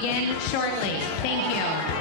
begin shortly. Thank you.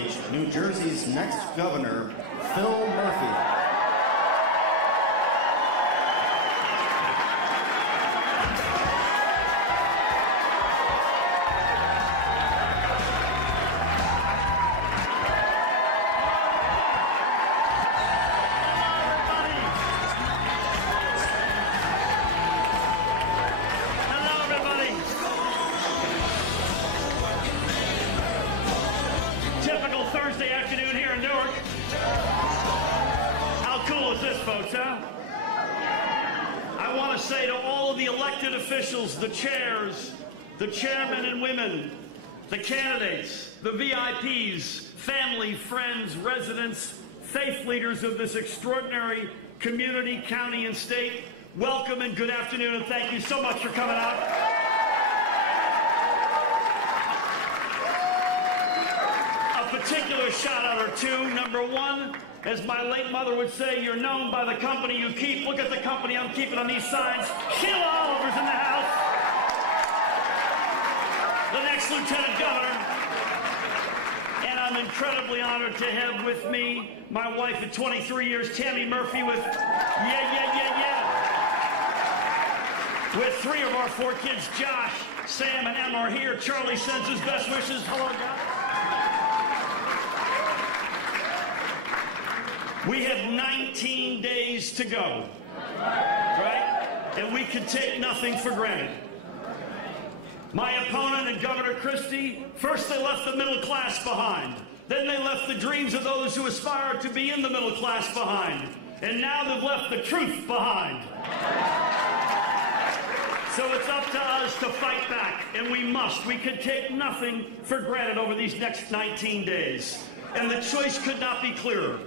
stage New Jersey's next governor, Phil Murphy. Say to all of the elected officials, the chairs, the chairmen and women, the candidates, the VIPs, family, friends, residents, faith leaders of this extraordinary community, county, and state, welcome and good afternoon, and thank you so much for coming out. A particular shout out or two. Number one, as my late mother would say, you're known by the company you keep. Look at the company I'm keeping on these signs. Sheila Oliver's in the house. The next lieutenant governor. And I'm incredibly honored to have with me my wife of 23 years, Tammy Murphy, with with 3 of our 4 kids, Josh, Sam, and Emma are here. Charlie sends his best wishes. Hello, guys. We have 19 days to go, right? And we can take nothing for granted. My opponent and Governor Christie, first they left the middle class behind. Then they left the dreams of those who aspire to be in the middle class behind. And now they've left the truth behind. So it's up to us to fight back, and we must. We can take nothing for granted over these next 19 days. And the choice could not be clearer.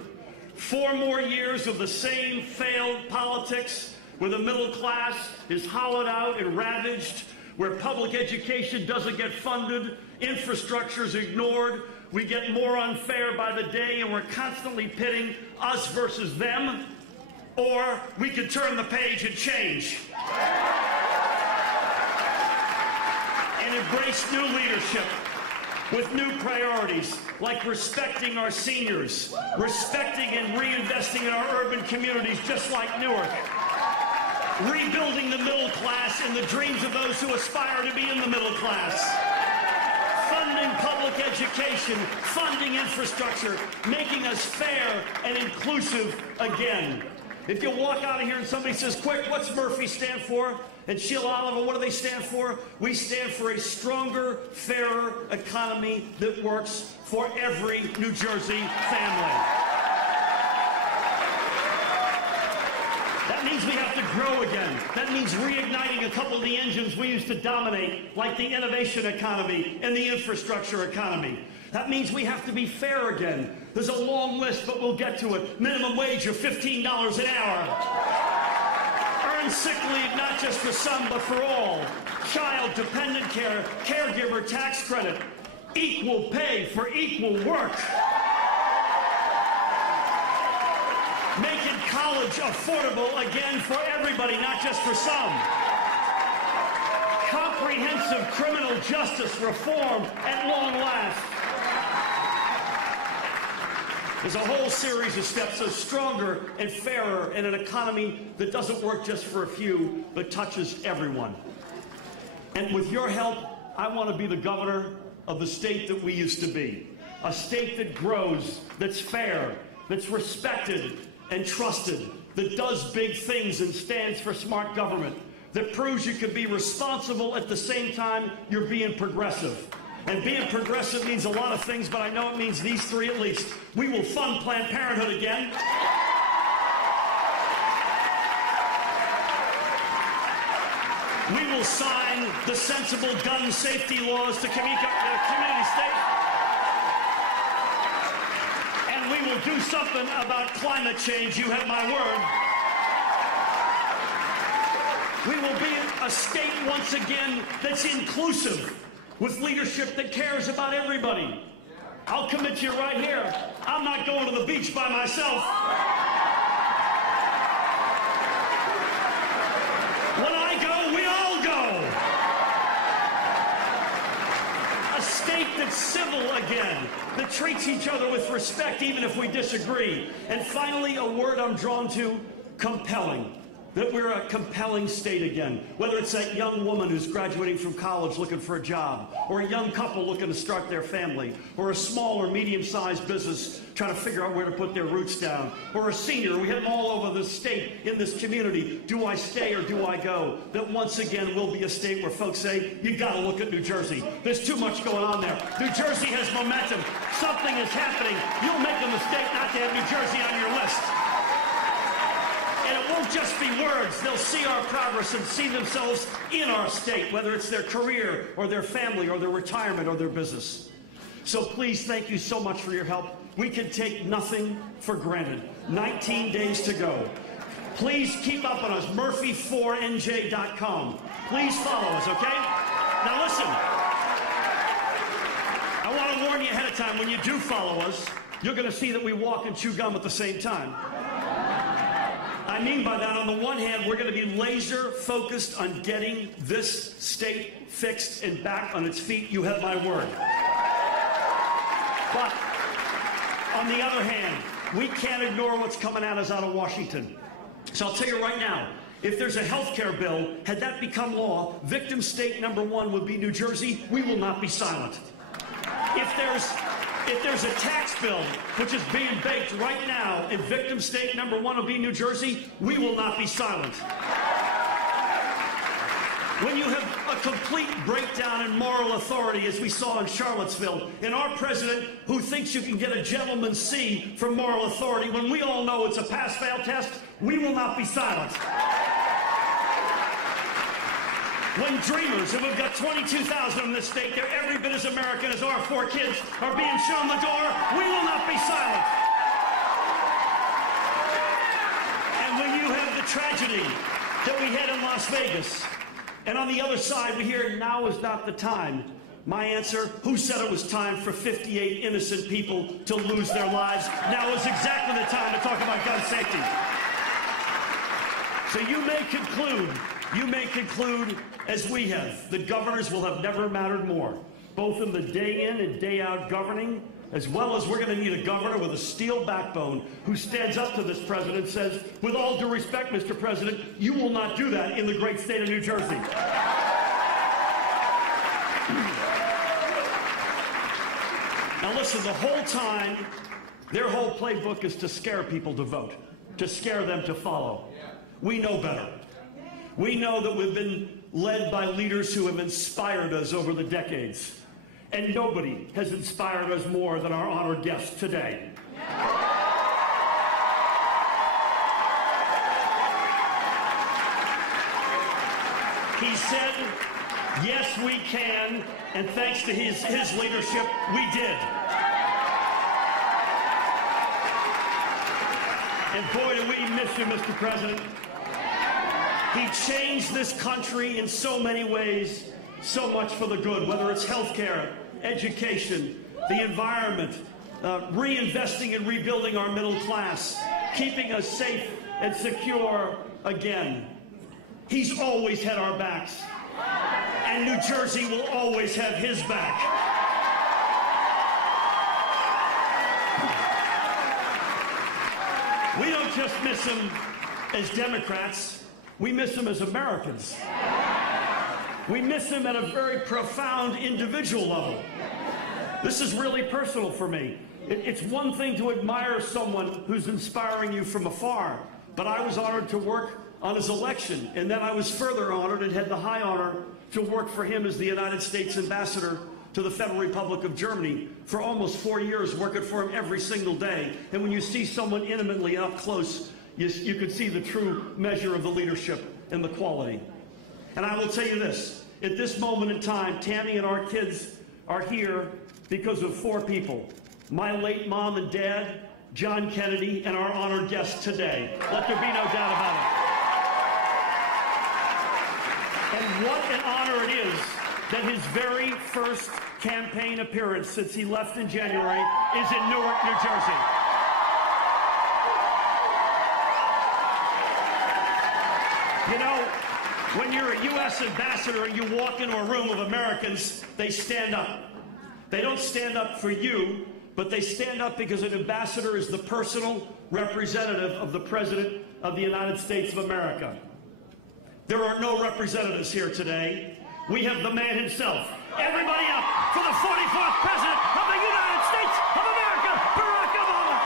4 more years of the same failed politics, where the middle class is hollowed out and ravaged, where public education doesn't get funded, infrastructure is ignored, we get more unfair by the day, and we're constantly pitting us versus them. Or we could turn the page and change. And embrace new leadership with new priorities, like respecting our seniors, respecting and reinvesting in our urban communities, just like Newark, rebuilding the middle class and the dreams of those who aspire to be in the middle class, funding public education, funding infrastructure, making us fair and inclusive again. If you walk out of here and somebody says, quick, what's Murphy stand for? And Sheila Oliver, what do they stand for? We stand for a stronger, fairer economy that works for every New Jersey family. That means we have to grow again. That means reigniting a couple of the engines we used to dominate, like the innovation economy and the infrastructure economy. That means we have to be fair again. There's a long list, but we'll get to it. Minimum wage of $15 an hour. Earn sick leave not just for some, but for all. Child dependent care, caregiver tax credit. Equal pay for equal work. Making college affordable again for everybody, not just for some. Comprehensive criminal justice reform at long last. There's a whole series of steps, so stronger and fairer in an economy that doesn't work just for a few, but touches everyone. And with your help, I want to be the governor of the state that we used to be. A state that grows, that's fair, that's respected and trusted, that does big things and stands for smart government, that proves you can be responsible at the same time you're being progressive. And being progressive means a lot of things, but I know it means these 3 at least. We will fund Planned Parenthood again. We will sign the sensible gun safety laws to community state. And we will do something about climate change. You have my word. We will be a state once again that's inclusive, with leadership that cares about everybody. I'll commit to you right here. I'm not going to the beach by myself. When I go, we all go. A state that's civil again, that treats each other with respect even if we disagree. And finally, a word I'm drawn to, compelling. That we're a compelling state again. Whether it's that young woman who's graduating from college looking for a job, or a young couple looking to start their family, or a small or medium-sized business trying to figure out where to put their roots down, or a senior. We have them all over the state, in this community. Do I stay or do I go? That once again will be a state where folks say, you gotta look at New Jersey. There's too much going on there. New Jersey has momentum. Something is happening. You'll make a mistake not to have New Jersey on your list. And it won't just be words. They'll see our progress and see themselves in our state, whether it's their career or their family or their retirement or their business. So please, thank you so much for your help. We can take nothing for granted. 19 days to go. Please keep up on us, Murphy4NJ.com. Please follow us, okay? Now listen, I want to warn you ahead of time, when you do follow us, you're going to see that we walk and chew gum at the same time. I mean by that, on the one hand, we're going to be laser focused on getting this state fixed and back on its feet. You have my word. But on the other hand, we can't ignore what's coming at us out of Washington. So I'll tell you right now, if there's a health care bill, had that become law, victim state number one would be New Jersey. We will not be silent. If there's a tax bill, which is being baked right now, and victim state number one will be New Jersey, we will not be silent. When you have a complete breakdown in moral authority, as we saw in Charlottesville, and our president who thinks you can get a gentleman's C for moral authority, when we all know it's a pass-fail test, we will not be silent. When dreamers, and we've got 22,000 in this state, they're every bit as American as our 4 kids, are being shown the door, we will not be silent. And when you have the tragedy that we had in Las Vegas, and on the other side we hear now is not the time, my answer, who said it was time for 58 innocent people to lose their lives? Now is exactly the time to talk about gun safety. So you may conclude, as we have, that governors will have never mattered more, both in the day in and day out governing, as well as we're going to need a governor with a steel backbone who stands up to this president and says, with all due respect, Mr. President, you will not do that in the great state of New Jersey. Now listen, the whole time, their whole playbook is to scare people to vote, to scare them to follow. We know better. We know that we've been led by leaders who have inspired us over the decades. And nobody has inspired us more than our honored guest today. He said, yes, we can, and thanks to his leadership, we did. And boy, do we miss you, Mr. President. He changed this country in so many ways, so much for the good, whether it's health care, education, the environment, reinvesting and rebuilding our middle class, keeping us safe and secure again. He's always had our backs, and New Jersey will always have his back. We don't just miss him as Democrats. We miss him as Americans. We miss him at a very profound individual level. This is really personal for me. It's one thing to admire someone who's inspiring you from afar, but I was honored to work on his election, and then I was further honored and had the high honor to work for him as the United States ambassador to the Federal Republic of Germany for almost 4 years, working for him every single day. And when you see someone intimately up close, you could see the true measure of the leadership and the quality. And I will tell you this, at this moment in time, Tammy and our kids are here because of 4 people. My late mom and dad, John Kennedy, and our honored guest today. Let there be no doubt about it. And what an honor it is that his very first campaign appearance since he left in January is in Newark, New Jersey. You know, when you're a U.S. ambassador and you walk into a room of Americans, they stand up. They don't stand up for you, but they stand up because an ambassador is the personal representative of the President of the United States of America. There are no representatives here today. We have the man himself. Everybody up for the 44th President of the United States of America, Barack Obama.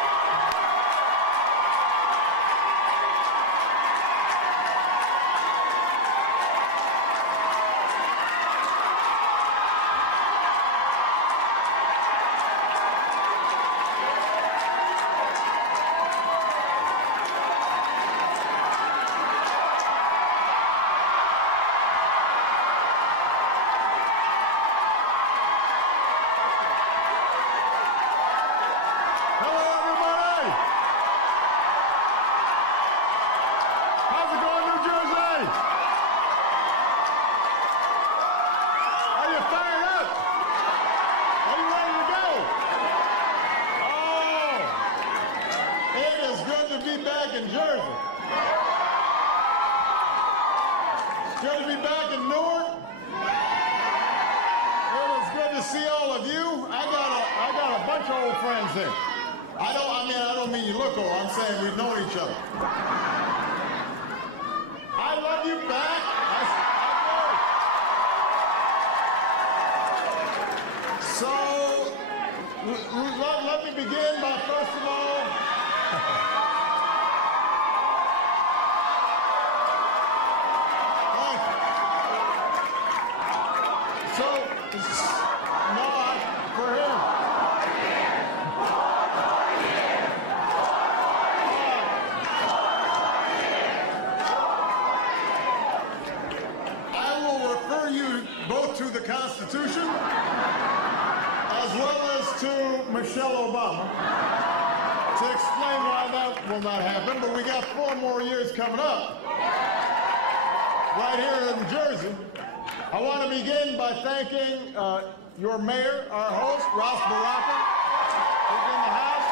Good to be back in Newark. It was good to see all of you. I got a bunch of old friends here. I don't mean you look old. I'm saying we've known each other. I love you back. So let me begin by first of all. To the Constitution, as well as to Michelle Obama, to explain why that will not happen. But we got 4 more years coming up right here in Jersey. I want to begin by thanking your mayor, our host, Ross Baraka, who's in the house.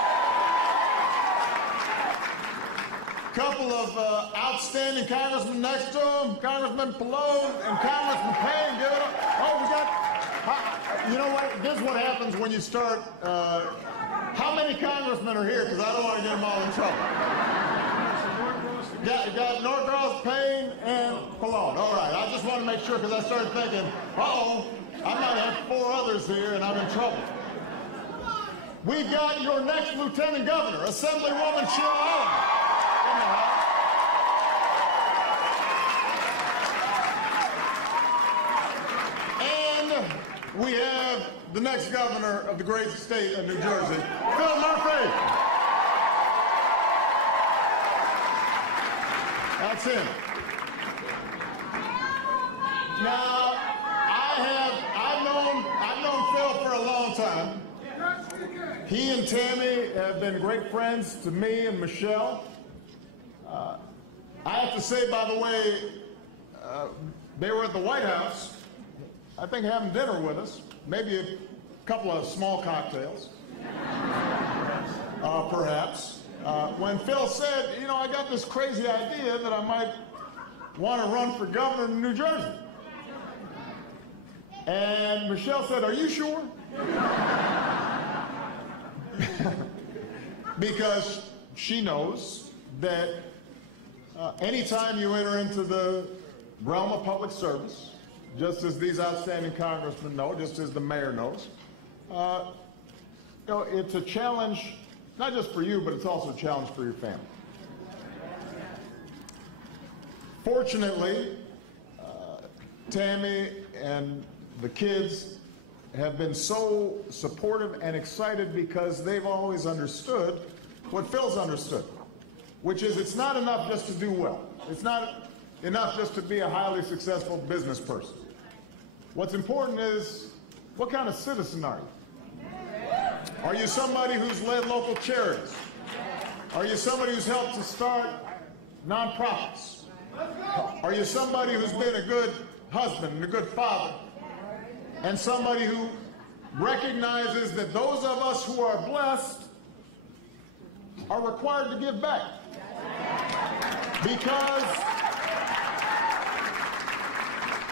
Couple of outstanding congressmen next to him, Congressman Pallone and Congressman Payne. Give it up. Oh, we got, you know what? This is what happens when you start. How many congressmen are here? Because I don't want to get them all in trouble. Got Norcross, Payne, and Pallone. All right. I just want to make sure because I started thinking, uh-oh, I might have 4 others here and I'm in trouble. We've got your next Lieutenant Governor, Assemblywoman Cheryl Oliver. We have the next governor of the great state of New Jersey, Phil Murphy. That's him. Now, I've known Phil for a long time. He and Tammy have been great friends to me and Michelle. I have to say, by the way, they were at the White House, I think having dinner with us, maybe a couple of small cocktails, perhaps. When Phil said, you know, I got this crazy idea that I might want to run for governor in New Jersey. And Michelle said, are you sure? Because she knows that anytime you enter into the realm of public service, just as these outstanding congressmen know, just as the mayor knows, you know, it's a challenge, not just for you, but it's also a challenge for your family. Fortunately, Tammy and the kids have been so supportive and excited because they've always understood what Phil's understood, which is it's not enough just to do well. It's not enough just to be a highly successful business person. What's important is, what kind of citizen are you? Are you somebody who's led local charities? Are you somebody who's helped to start nonprofits? Are you somebody who's been a good husband and a good father? And somebody who recognizes that those of us who are blessed are required to give back.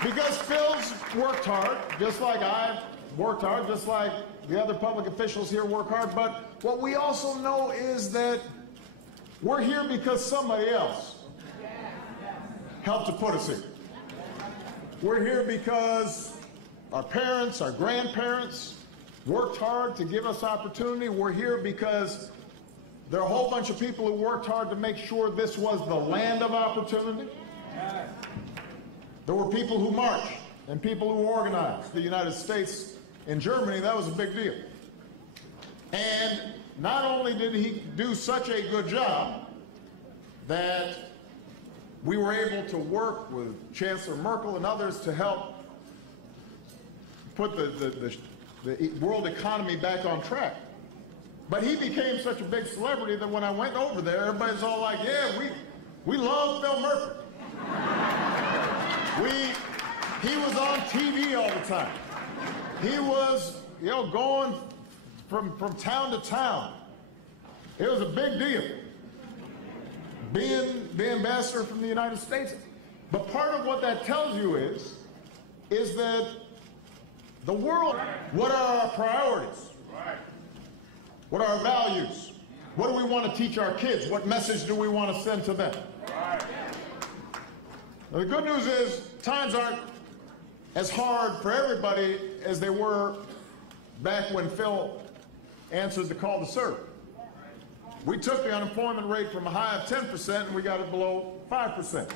Because Phil's worked hard, just like I've worked hard, just like the other public officials here work hard, but what we also know is that we're here because somebody else helped to put us here. We're here because our parents, our grandparents worked hard to give us opportunity. We're here because there are a whole bunch of people who worked hard to make sure this was the land of opportunity. There were people who marched and people who organized. The United States in Germany, that was a big deal. And not only did he do such a good job that we were able to work with Chancellor Merkel and others to help put the world economy back on track. But he became such a big celebrity that when I went over there, everybody's all like, yeah, we love Phil Murphy. He was on TV all the time. He was, going from town to town. It was a big deal being the ambassador from the United States. But part of what that tells you is that the world, what are our priorities? What are our values? What do we want to teach our kids? What message do we want to send to them? Now, the good news is times aren't as hard for everybody as they were back when Phil answered the call to serve. We took the unemployment rate from a high of 10% and we got it below 5%.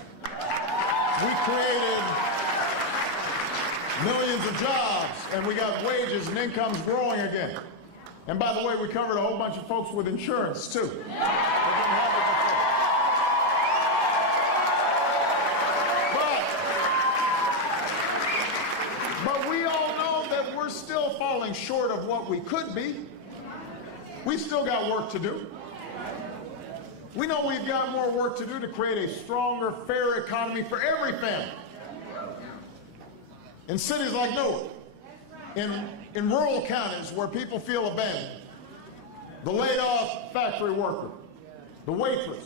We created millions of jobs and we got wages and incomes growing again. And by the way, we covered a whole bunch of folks with insurance too. They didn't have it before. But we all know that we're still falling short of what we could be. We've still got work to do. We know we've got more work to do to create a stronger, fair economy for every family. In cities like Newark, in rural counties where people feel abandoned, the laid-off factory worker, the waitress,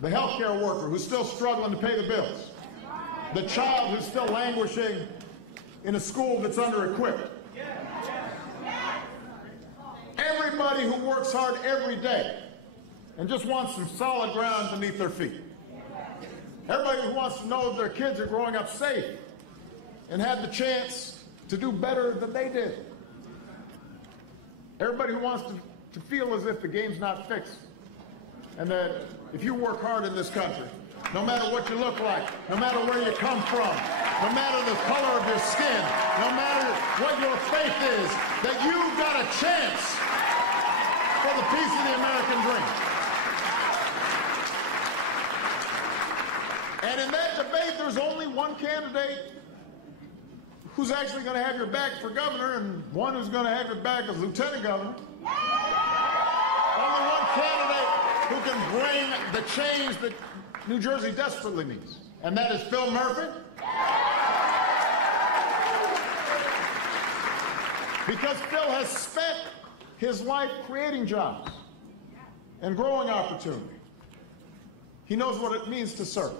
the healthcare worker who's still struggling to pay the bills, the child who's still languishing in a school that's under-equipped. Everybody who works hard every day and just wants some solid ground beneath their feet. Everybody who wants to know that their kids are growing up safe and have the chance to do better than they did. Everybody who wants to feel as if the game's not fixed and that if you work hard in this country, no matter what you look like, no matter where you come from, no matter the color of your skin, no matter what your faith is, that you've got a chance for the piece of the American dream. And in that debate, there's only one candidate who's actually going to have your back for governor and one who's going to have your back as lieutenant governor. Only one candidate who can bring the change that New Jersey desperately needs, and that is Phil Murphy. Because Phil has spent his life creating jobs and growing opportunity. He knows what it means to serve.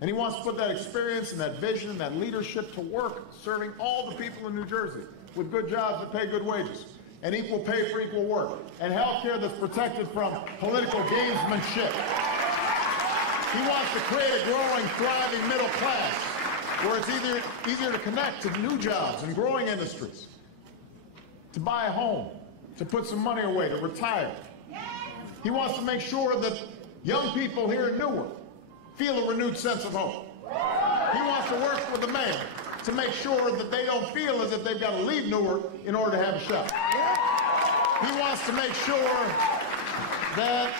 And he wants to put that experience and that vision and that leadership to work, serving all the people in New Jersey with good jobs that pay good wages, and equal pay for equal work, and health care that's protected from political gamesmanship. He wants to create a growing, thriving middle class where it's easier to connect to new jobs and growing industries, to buy a home, to put some money away, to retire. He wants to make sure that young people here in Newark feel a renewed sense of hope. He wants to work with the mayor to make sure that they don't feel as if they've got to leave Newark in order to have a shot. He wants to make sure that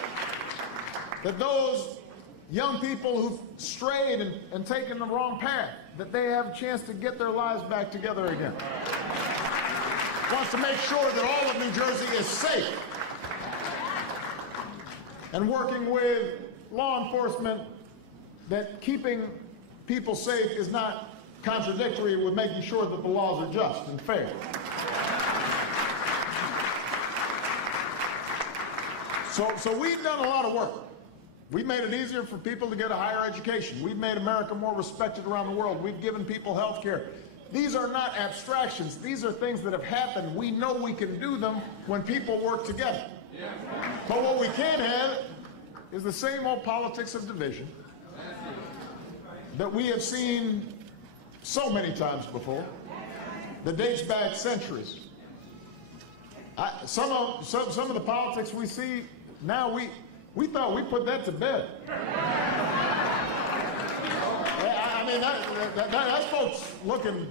those young people who've strayed and taken the wrong path, that they have a chance to get their lives back together again. He wants to make sure that all of New Jersey is safe. And working with law enforcement, that keeping people safe is not contradictory with making sure that the laws are just and fair. So we've done a lot of work. We've made it easier for people to get a higher education. We've made America more respected around the world. We've given people health care. These are not abstractions. These are things that have happened. We know we can do them when people work together. But what we can't have is the same old politics of division that we have seen so many times before, that dates back centuries. Some of the politics we see now, we thought we put that to bed. I mean, that's folks looking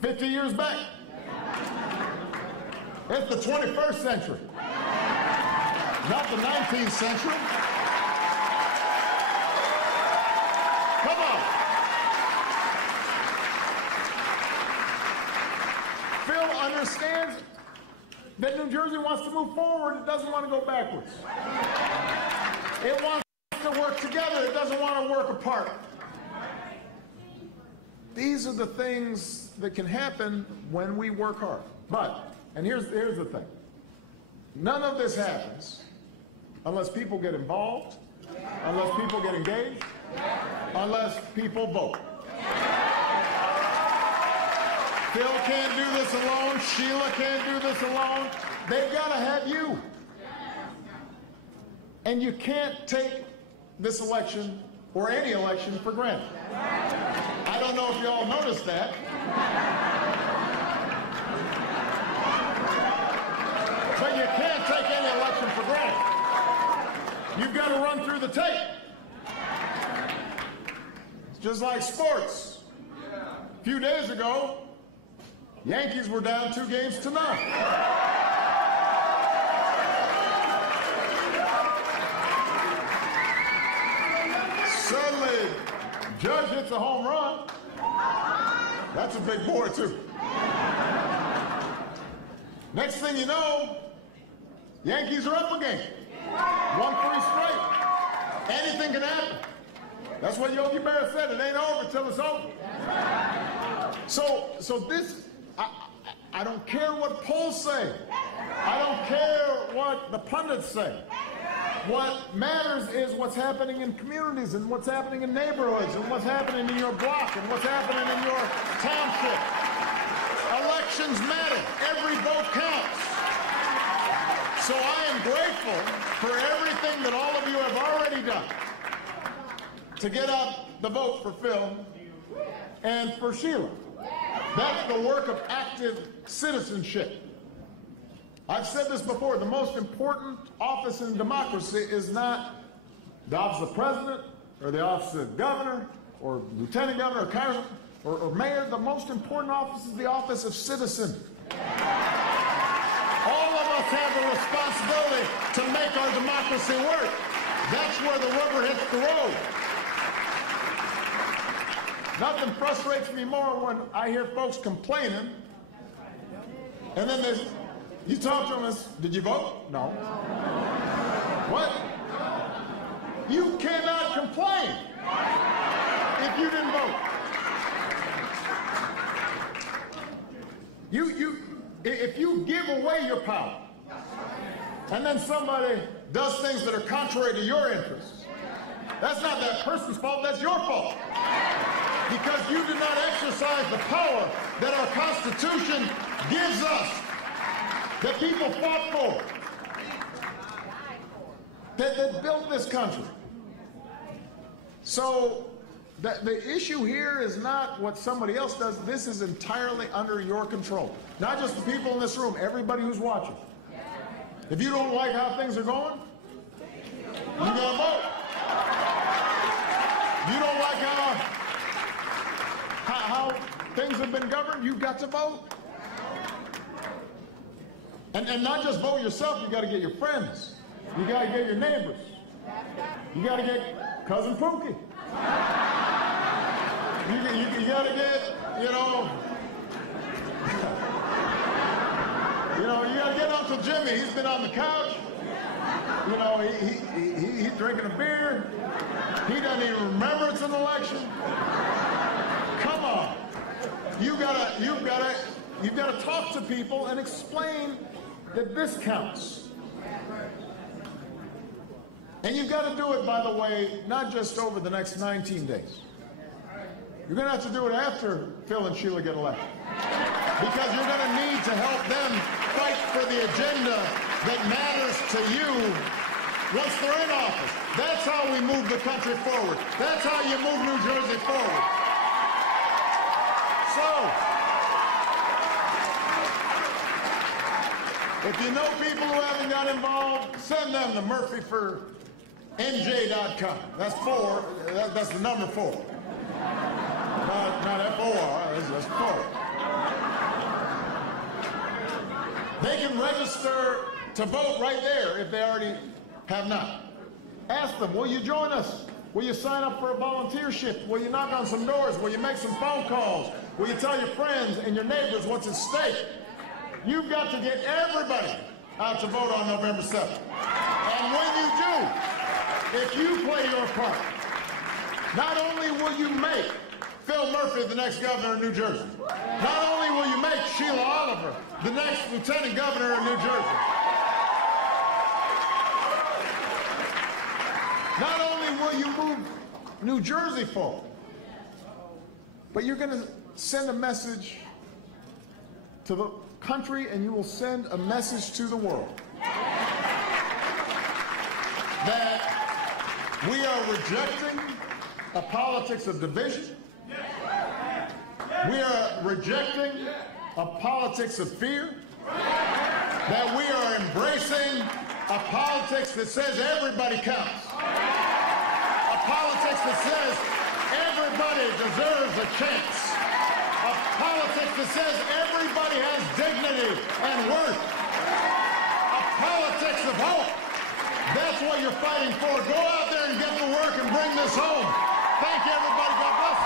50 years back. It's the 21st century, not the 19th century. Come on. Phil understands that New Jersey wants to move forward. It doesn't want to go backwards. It wants to work together. It doesn't want to work apart. These are the things that can happen when we work hard. But, and here's the thing. None of this happens unless people get involved, unless people get engaged, unless people vote. Phil can't do this alone. Sheila can't do this alone. They've got to have you. And you can't take this election or any election for granted. I don't know if you all noticed that. But you can't take any election for granted. You've got to run through the tape. It's just like sports. A few days ago, Yankees were down 2 games to none. Suddenly, Judge hits a home run. That's a big boy, too. Next thing you know, Yankees are up again. 1-3 straight. Anything can happen. That's what Yogi Berra said. It ain't over till it's over. So this, I don't care what polls say. I don't care what the pundits say. What matters is what's happening in communities and what's happening in neighborhoods and what's happening in your block and what's happening in your township. Elections matter. Every vote counts. So I am grateful for everything that all of you have already done to get out the vote for Phil and for Sheila. That's the work of active citizenship. I've said this before, the most important office in democracy is not the office of president or the office of governor or lieutenant governor or congressman or mayor. The most important office is the office of citizen. All of us have a responsibility to make our democracy work. That's where the rubber hits the road. Nothing frustrates me more when I hear folks complaining, and then you talk to them and say, did you vote? No. What? You cannot complain if you didn't vote. If you give away your power, and then somebody does things that are contrary to your interests, that's not that person's fault, that's your fault. Because you did not exercise the power that our Constitution gives us, that people fought for, that built this country. So the issue here is not what somebody else does. This is entirely under your control. Not just the people in this room, everybody who's watching. If you don't like how things are going, you gotta vote. You don't like how things have been governed, you've got to vote. And not just vote yourself, you got to get your friends. You got to get your neighbors. You got to get Cousin Pookie. You got to get, you got to get Uncle Jimmy. He's been on the couch. He's drinking a beer. He doesn't even remember it's an election. Come on. You've got to talk to people and explain that this counts. And you've got to do it, by the way, not just over the next 19 days. You're going to have to do it after Phil and Sheila get elected. Because you're going to need to help them fight for the agenda that matters to you once they're in office. That's how we move the country forward. That's how you move New Jersey forward. So, if you know people who haven't got involved, send them to murphyfornj.com. That's four. That's the number 4. Not F-O-R. That's 4. They can register to vote right there if they already have not. Ask them, will you join us? Will you sign up for a volunteer shift? Will you knock on some doors? Will you make some phone calls? Will you tell your friends and your neighbors what's at stake? You've got to get everybody out to vote on November 7th. And when you do, if you play your part, not only will you make Phil Murphy the next governor of New Jersey, not only will you make Sheila Oliver the next lieutenant governor of New Jersey, not only will you move New Jersey forward, but you're going to send a message to the country, and you will send a message to the world that we are rejecting a politics of division. We are rejecting a politics of fear. That we are embracing a politics that says everybody counts. A politics that says everybody deserves a chance. A politics that says everybody has dignity and worth. A politics of hope. That's what you're fighting for. Go out there and get to work and bring this home. Thank you, everybody. God bless you.